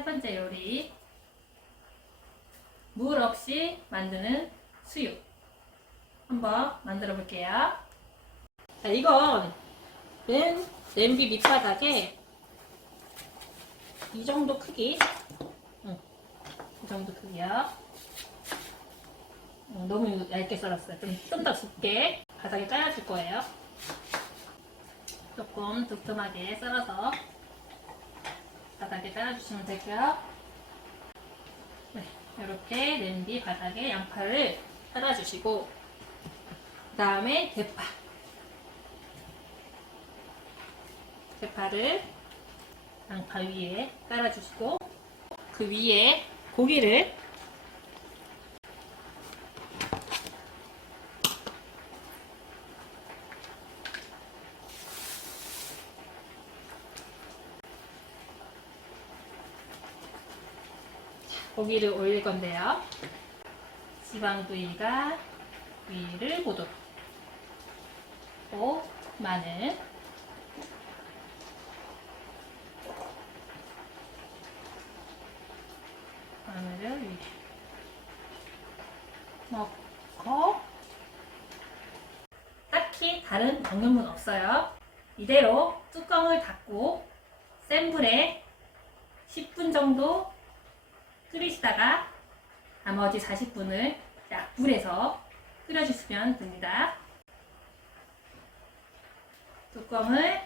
세 번째 요리. 물 없이 만드는 수육. 한번 만들어 볼게요. 자 이건 는 냄비 밑바닥에 이 정도 크기. 응, 이 정도 크기요. 응, 너무 얇게 썰었어요. 좀더 쉽게 바닥에 짜야 줄 거예요. 조금 두툼하게 썰어서 바닥에 깔아주시면 되고요. 네, 이렇게 냄비 바닥에 양파를 깔아주시고 그 다음에 대파 대파를 양파 위에 깔아주시고 그 위에 고기를 고기를 올릴 건데요. 지방 부위가 위를 보도록. 또 마늘. 마늘을 위에 넣고 딱히 다른 양념은 없어요. 이대로 뚜껑을 닫고 센 불에 10분 정도 끓이시다가 나머지 40분을 약불에서 끓여주시면 됩니다. 뚜껑을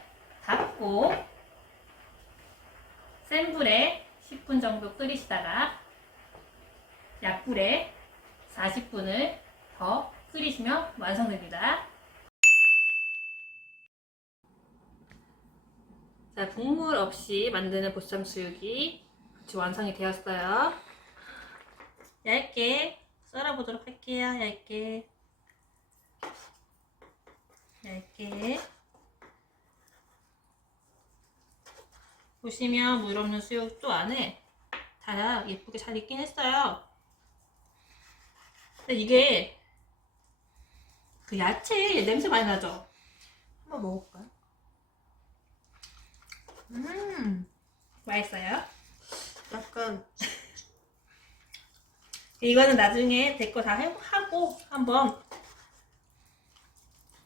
닫고 센 불에 10분 정도 끓이시다가 약불에 40분을 더 끓이시면 완성됩니다. 자, 국물 없이 만드는 보쌈 수육이 같이 완성이 되었어요. 얇게 썰어보도록 할게요. 얇게. 얇게. 보시면 물 없는 수육도 안에 다 예쁘게 잘 익긴 했어요. 근데 이게 그 야채 냄새 많이 나죠? 한번 먹어볼까요? 음, 맛있어요? 약간 이거는 나중에 내 거 다 하고 한번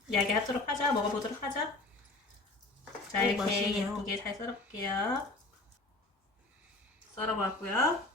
이야기하도록 하자. 먹어보도록 하자. 자 오, 이렇게 맛있네요. 예쁘게 잘 썰어볼게요. 썰어봤고요.